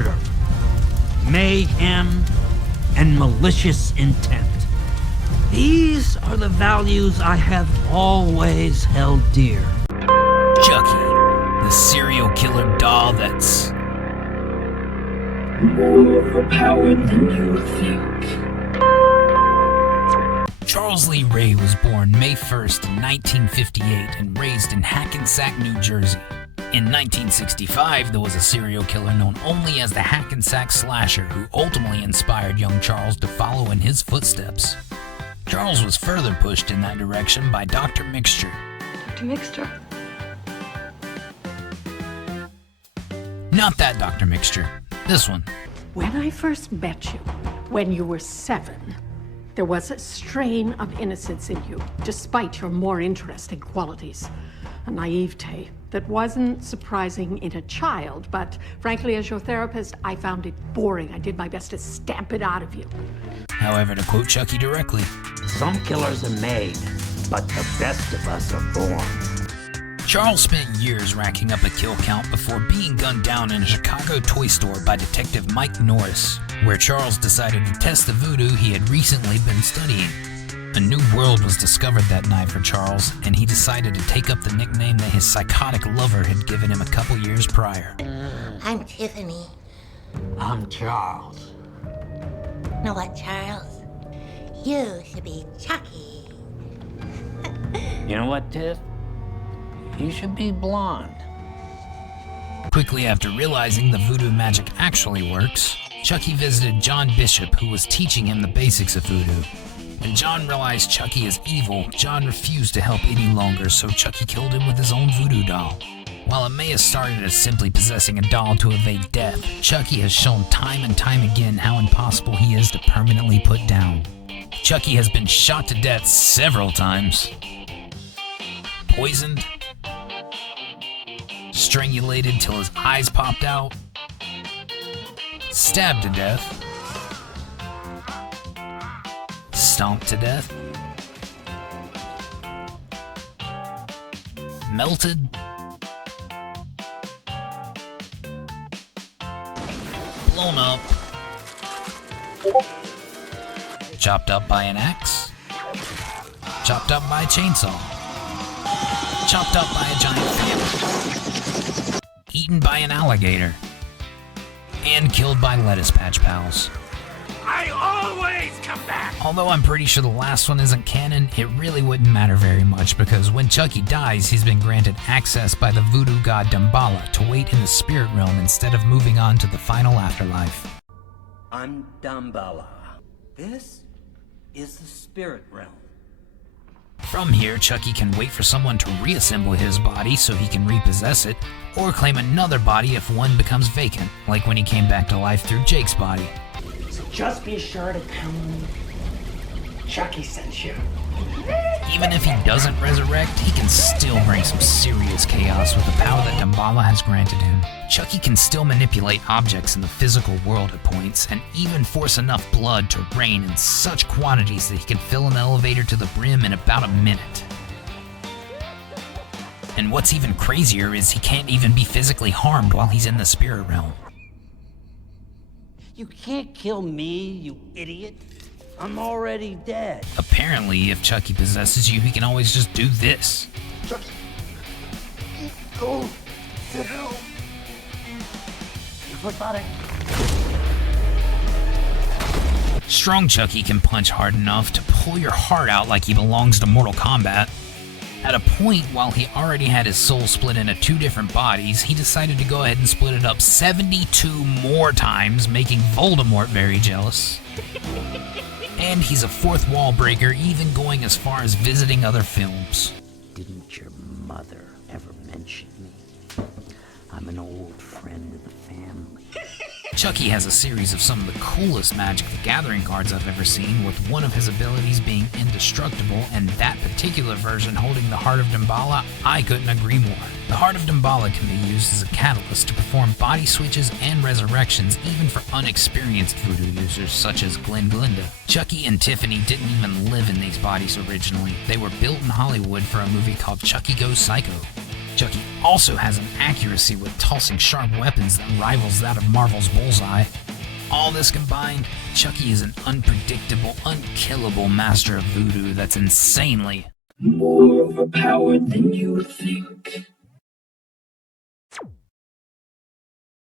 murder, mayhem, and malicious intent. These are the values I have always held dear. Chucky, the serial killer doll that's more overpowered than you think. Charles Lee Ray was born May 1st in 1958 and raised in Hackensack, New Jersey. In 1965, there was a serial killer known only as the Hackensack Slasher who ultimately inspired young Charles to follow in his footsteps. Charles was further pushed in that direction by Dr. Mixture. Dr. Mixture? Not that Dr. Mixture. This one. When I first met you, when you were 7, there was a strain of innocence in you, despite your more interesting qualities. A naivete that wasn't surprising in a child, but frankly, as your therapist, I found it boring. I did my best to stamp it out of you. However, to quote Chucky directly, Some killers are made, but the best of us are born. Charles spent years racking up a kill count before being gunned down in a Chicago toy store by Detective Mike Norris, where Charles decided to test the voodoo he had recently been studying. A new world was discovered that night for Charles, and he decided to take up the nickname that his psychotic lover had given him a couple years prior. I'm Tiffany. I'm Charles. Know what, Charles? You should be Chucky. You know what, Tiff? You should be blonde. Quickly after realizing the voodoo magic actually works, Chucky visited John Bishop, who was teaching him the basics of voodoo. When John realized Chucky is evil, John refused to help any longer, so Chucky killed him with his own voodoo doll. While it may have started as simply possessing a doll to evade death, Chucky has shown time and time again how impossible he is to permanently put down. Chucky has been shot to death several times, poisoned, strangulated till his eyes popped out, stabbed to death, stomped to death, melted, blown up, chopped up by an axe, chopped up by a chainsaw, chopped up by a giant fan, eaten by an alligator, and killed by lettuce patch pals. I always come back! Although I'm pretty sure the last one isn't canon, it really wouldn't matter very much because when Chucky dies, he's been granted access by the voodoo god Damballa to wait in the spirit realm instead of moving on to the final afterlife. I'm Damballa. This is the spirit realm. From here, Chucky can wait for someone to reassemble his body so he can repossess it, or claim another body if one becomes vacant, like when he came back to life through Jake's body. So just be sure to tell him Chucky sent you. Even if he doesn't resurrect, he can still bring some serious chaos with the power that Damballa has granted him. Chucky can still manipulate objects in the physical world at points, and even force enough blood to rain in such quantities that he can fill an elevator to the brim in about a minute. And what's even crazier is he can't even be physically harmed while he's in the spirit realm. You can't kill me, you idiot. I'm already dead. Apparently, if Chucky possesses you, he can always just do this. Chucky, go to hell. Everybody. Strong Chucky can punch hard enough to pull your heart out like he belongs to Mortal Kombat. At a point, while he already had his soul split into 2 different bodies, he decided to go ahead and split it up 72 more times, making Voldemort very jealous. And he's a fourth wall breaker, even going as far as visiting other films. Didn't your mother ever mention me? I'm an old friend of the family. Chucky has a series of some of the coolest Magic the Gathering cards I've ever seen, with one of his abilities being indestructible, and that particular version holding the Heart of Damballa, I couldn't agree more. The Heart of Damballa can be used as a catalyst to perform body switches and resurrections even for unexperienced voodoo users such as Glinda. Chucky and Tiffany didn't even live in these bodies originally. They were built in Hollywood for a movie called Chucky Goes Psycho. Chucky also has an accuracy with tossing sharp weapons that rivals that of Marvel's Bullseye. All this combined, Chucky is an unpredictable, unkillable master of voodoo that's insanely More overpowered than you think.